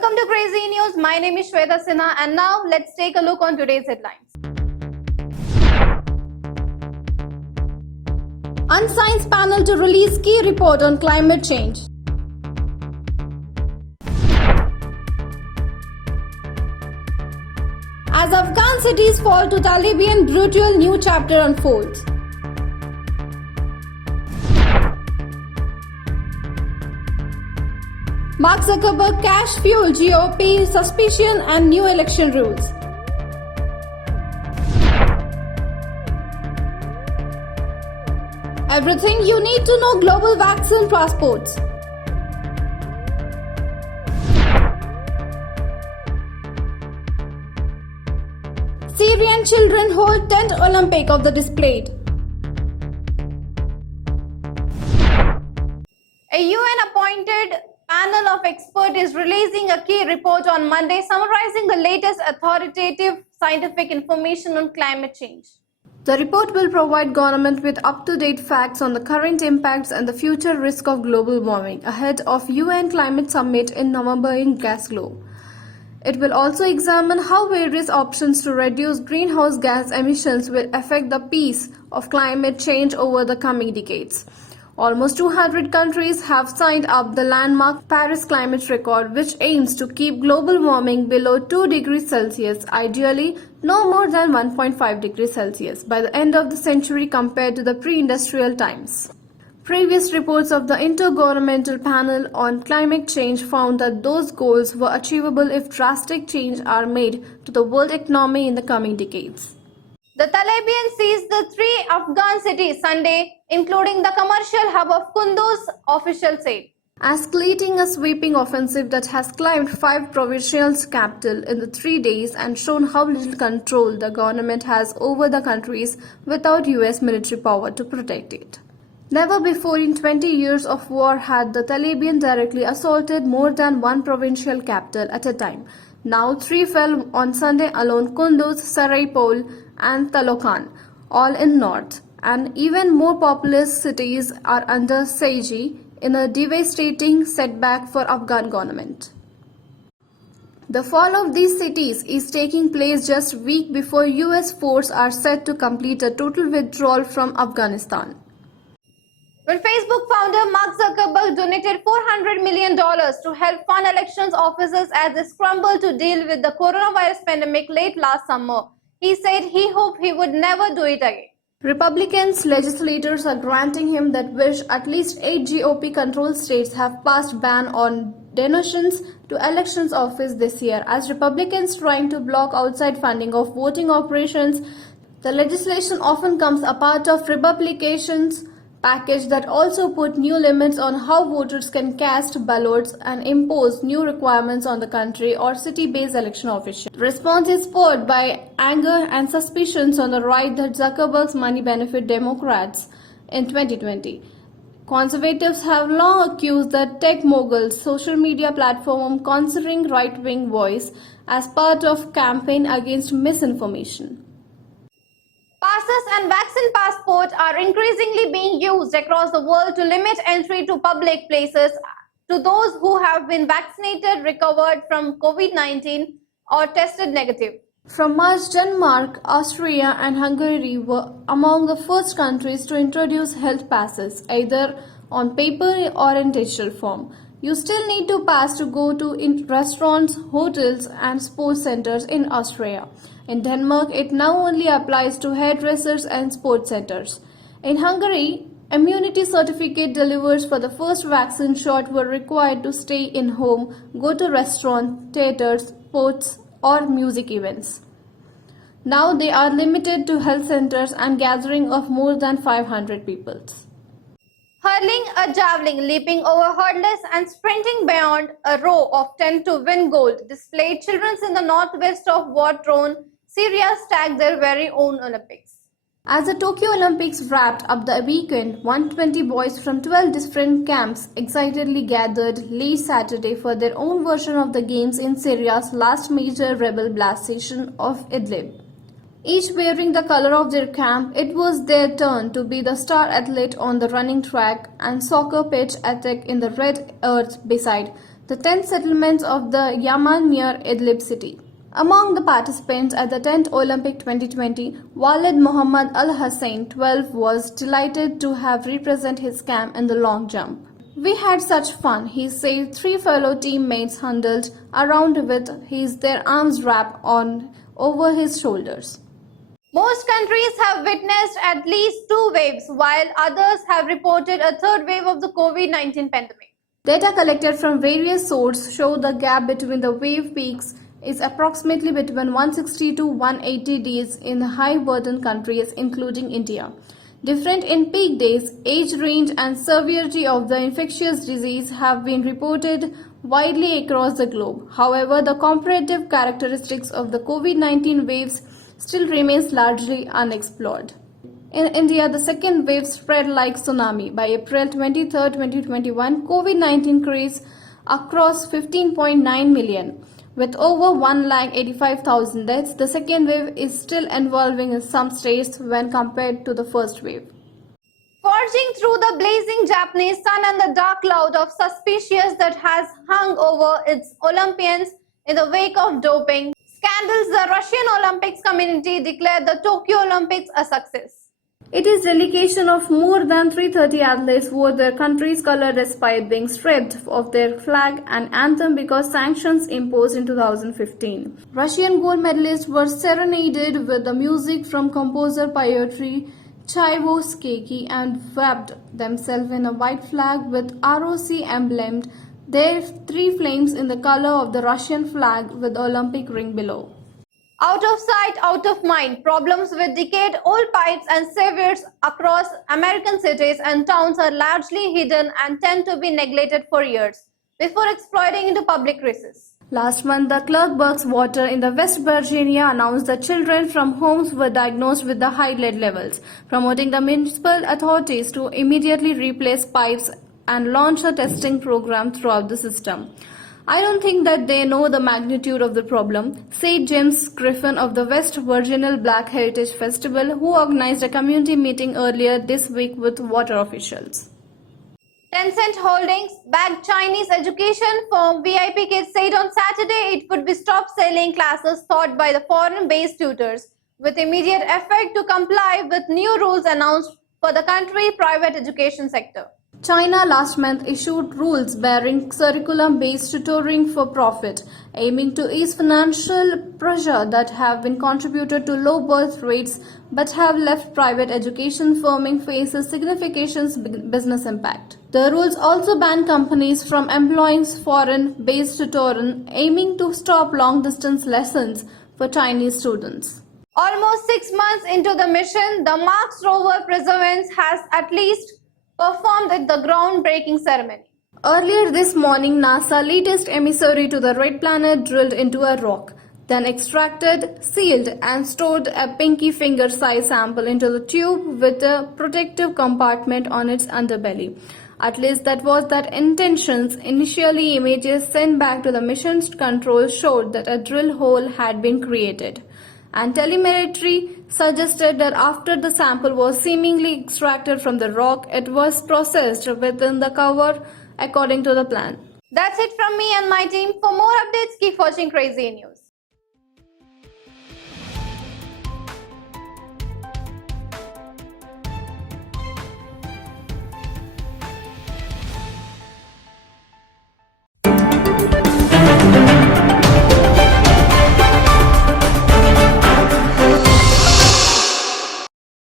Welcome to Crazy News. My name is Shweta Sinha, and now let's take a look on today's headlines. Unscience panel to release key report on climate change. As Afghan cities fall to Taliban, brutal new chapter unfolds. Mark Zuckerberg cash fuel GOP suspicion and new election rules. Everything you need to know global vaccine passports. Syrian children hold 10th Olympic of the displayed. A UN-appointed panel of experts is releasing a key report on Monday summarizing the latest authoritative scientific information on climate change. The report will provide government with up-to-date facts on the current impacts and the future risk of global warming ahead of UN Climate Summit in November in Glasgow. It will also examine how various options to reduce greenhouse gas emissions will affect the pace of climate change over the coming decades. Almost 200 countries have signed up the landmark Paris Climate Accord, which aims to keep global warming below 2 degrees Celsius, ideally no more than 1.5 degrees Celsius, by the end of the century compared to the pre-industrial times. Previous reports of the Intergovernmental Panel on Climate Change found that those goals were achievable if drastic changes are made to the world economy in the coming decades. The Taliban seized the 3 Afghan cities Sunday, including the commercial hub of Kunduz, officials said. Escalating a sweeping offensive that has claimed 5 provincial capitals in the 3 days and shown how little control the government has over the countries without US military power to protect it. Never before in 20 years of war had the Taliban directly assaulted more than 1 provincial capital at a time. Now 3 fell on Sunday alone: Kunduz, Saraipol and Talokan, all in north, and even more populous cities are under siege in a devastating setback for Afghan government. The fall of these cities is taking place just a week before US forces are set to complete a total withdrawal from Afghanistan. When Facebook founder Mark Zuckerberg donated $400 million to help fund elections officers as they scramble to deal with the coronavirus pandemic late last summer, he said he hoped he would never do it again. Republicans legislators are granting him that wish. At least 8 GOP-controlled states have passed ban on donations to elections office this year, as Republicans trying to block outside funding of voting operations. The legislation often comes a part of Republicans' package that also put new limits on how voters can cast ballots and impose new requirements on the country or city-based election officials. The response is spurred by anger and suspicions on the right that Zuckerberg's money benefit Democrats in 2020. Conservatives have long accused the tech mogul's social media platform considering right-wing voice as part of campaign against misinformation. Passes and vaccine passports are increasingly being used across the world to limit entry to public places to those who have been vaccinated, recovered from COVID-19 or tested negative. From March, Denmark, Austria and Hungary were among the first countries to introduce health passes, either on paper or in digital form. You still need to pass to go to restaurants, hotels and sports centers in Austria. In Denmark, it now only applies to hairdressers and sports centers. In Hungary, immunity certificate delivered for the first vaccine shot were required to stay in home, go to restaurants, theaters, sports or music events. Now they are limited to health centers and gathering of more than 500 people. Hurling a javelin, leaping over hurdles and sprinting beyond a row of 10 to win gold displayed children in the northwest of war-torn Syria staged their very own Olympics. As the Tokyo Olympics wrapped up the weekend, 120 boys from 12 different camps excitedly gathered late Saturday for their own version of the games in Syria's last major rebel blast station of Idlib. Each wearing the color of their camp, it was their turn to be the star athlete on the running track and soccer pitch attack in the red earth beside the tent settlements of the Yaman near Idlib city. Among the participants at the 10th Olympic 2020, Walid Muhammad Al Hussein, 12, was delighted to have represented his camp in the long jump. "We had such fun," he said. 3 fellow teammates huddled around with their arms wrapped over his shoulders. Most countries have witnessed at least 2 waves, while others have reported a 3rd wave of the COVID-19 pandemic. Data collected from various sources show the gap between the wave peaks is approximately between 160 to 180 days in high-burden countries, including India. Different in peak days, age range and severity of the infectious disease have been reported widely across the globe. However, the comparative characteristics of the COVID-19 waves still remains largely unexplored. In India, the second wave spread like tsunami. By April 23, 2021, COVID-19 case across 15.9 million. With over 185,000 deaths, the second wave is still involving in some states when compared to the first wave. Forging through the blazing Japanese sun and the dark cloud of suspicion that has hung over its Olympians in the wake of doping scandals, the Russian Olympics community declared the Tokyo Olympics a success. It is delegation of more than 330 athletes wore their country's color despite being stripped of their flag and anthem because sanctions imposed in 2015. Russian gold medalists were serenaded with the music from composer Pyotr Tchaikovsky and wrapped themselves in a white flag with ROC emblemed. There 3 flames in the color of the Russian flag with the Olympic ring below. Out of sight, out of mind. Problems with decade-old pipes and sewers across American cities and towns are largely hidden and tend to be neglected for years before exploiting into public races. Last month, the Clarksburg Water in the West Virginia announced that children from homes were diagnosed with the high lead levels, promoting the municipal authorities to immediately replace pipes and launch a testing program throughout the system. "I don't think that they know the magnitude of the problem," said James Griffin of the West Virginia Black Heritage Festival, who organized a community meeting earlier this week with water officials. Tencent Holdings, backed Chinese education firm VIP Kids, said on Saturday it would be stopped selling classes taught by the foreign-based tutors, with immediate effect to comply with new rules announced for the country's private education sector. China last month issued rules barring curriculum-based tutoring for profit, aiming to ease financial pressure that have been contributed to low birth rates but have left private education firming faces significant business impact. The rules also ban companies from employing foreign-based tutoring, aiming to stop long-distance lessons for Chinese students. Almost 6 months into the mission, the Mars rover Perseverance has at least performed at the groundbreaking ceremony. Earlier this morning, NASA's latest emissary to the red planet drilled into a rock, then extracted, sealed, and stored a pinky finger-sized sample into the tube with a protective compartment on its underbelly. At least that was that intentions. Initially, images sent back to the mission's control showed that a drill hole had been created, and telemetry suggested that after the sample was seemingly extracted from the rock, it was processed within the cover according to the plan. That's it from me and my team. For more updates, keep watching Crazy News.